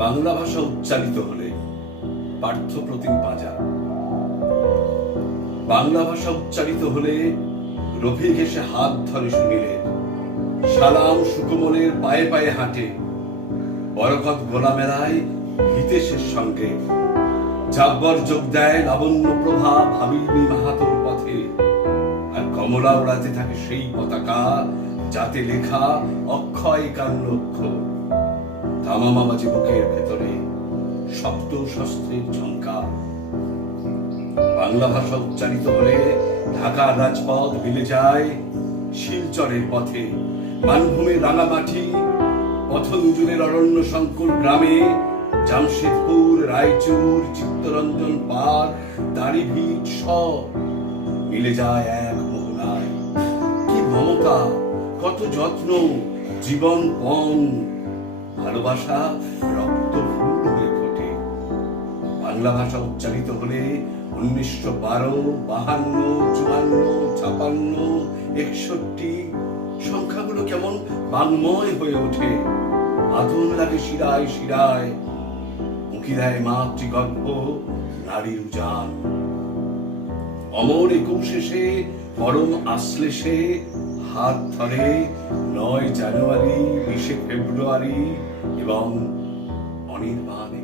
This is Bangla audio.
বাংলা ভাষা উচ্চারিত হলে পার্থপ্রতিম পাজা। বাংলা ভাষা উচ্চারিত হলে রফি ঘেসে হাত ধরে শুনিলে, সালাম সুকোমলের পায়ে পায়ে হাঁটে, বরকত গোলামেলায় হিতেশের সঙ্গে, জাব্বর যোগ দেয় লাবণ্য প্রভা ভাবিনী মাহাতোর পথে, আর কমলা ওড়াতে থাকে সেই পতাকা যাতে লেখা অক্ষয় কান্ন অক্ষর, তামামা বাজে বুকের ভেতরে শব্দ শস্ত্রের ঝঙ্কার। বাংলা ভাষা উচ্চারিত হলে ঢাকার রাজপথ মিলে যায় শিলচরের পথে, মানভূমের রাঙামাটি, পথঞ্জুরের অরণ্য সংকুল গ্রামে, জামশেদপুর, রায়চুর, চিত্তরঞ্জন পার, দাড়িভিট সব মিলে যায় এক মোহনায়। কি মমতা, কত যত্ন, জীবন পণ, ভালোবাসা রক্ত ফুল হয়ে ফোটে। বাংলা ভাষা উচ্চারিত হলে 1912, 52, 54, 56, 61 সংখ্যাগুলো কেমন বাংময় হয়ে ওঠে, আগুন লাগে শিরায় শিরায়, মুখি দেয় মাতৃগর্ভ নারীর উজান। অমর 21 পরম আশ্লেষে হাত ধরে 9 জানুয়ারি, 20 ফেব্রুয়ারি এবং অনির্বাণে।